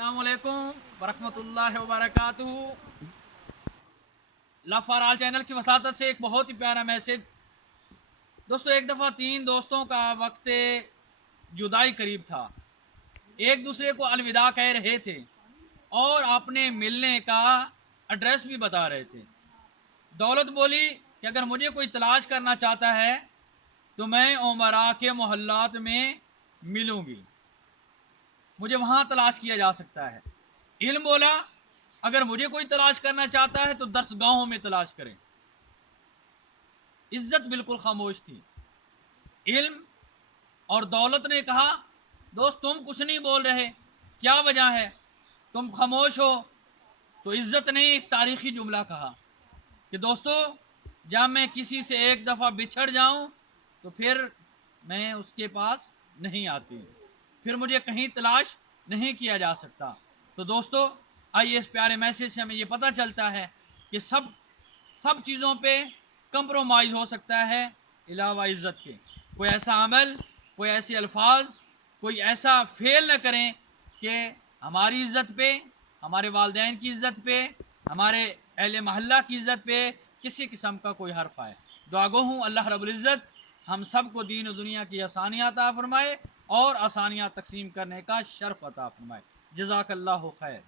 अस्सलामुअलैकुम वरहमतुल्लाहि वबरकातुहू। Love for all channel की वसातत से एक बहुत ही प्यारा मैसेज। दोस्तों, एक दफ़ा तीन दोस्तों का वक्त जुदाई करीब था। एक दूसरे को अलविदा कह रहे थे और अपने मिलने का एड्रेस भी बता रहे थे। दौलत बोली कि अगर मुझे कोई तलाश करना चाहता है तो मैं उमरा के मोहल्लात में मिलूंगी, मुझे वहां तलाश किया जा सकता है। इल्म बोला अगर मुझे कोई तलाश करना चाहता है तो दर्सगाहों में तलाश करें। इज्जत बिल्कुल खामोश थी। इल्म और दौलत ने कहा, दोस्त तुम कुछ नहीं बोल रहे, क्या वजह है, तुम खामोश हो। तो इज्जत ने एक तारीखी जुमला कहा कि दोस्तों, जब मैं किसी से एक दफ़ा बिछड़ जाऊं तो फिर मैं उसके पास नहीं आती, फिर मुझे कहीं तलाश नहीं किया जा सकता। तो दोस्तों, आइए इस प्यारे मैसेज से हमें ये पता चलता है कि सब सब चीज़ों पे कंप्रोमाइज़ हो सकता है अलावा इज़्ज़त के। कोई ऐसा अमल, कोई ऐसे अल्फाज, कोई ऐसा फेल न करें कि हमारी इज़्ज़त पे, हमारे वालिदैन की इज़्ज़त पे, हमारे अहले महल्ला की इज़्ज़त पे किसी किस्म का कोई हर्फ आए। दुआ गो हूँ अल्लाह रब्बुल इज़्ज़त हम सब को दीन और दुनिया की आसानियाँ अता फरमाए और आसानियाँ तकसीम करने का शर्फ अता फरमाए। जज़ाकल्लाहु खैर।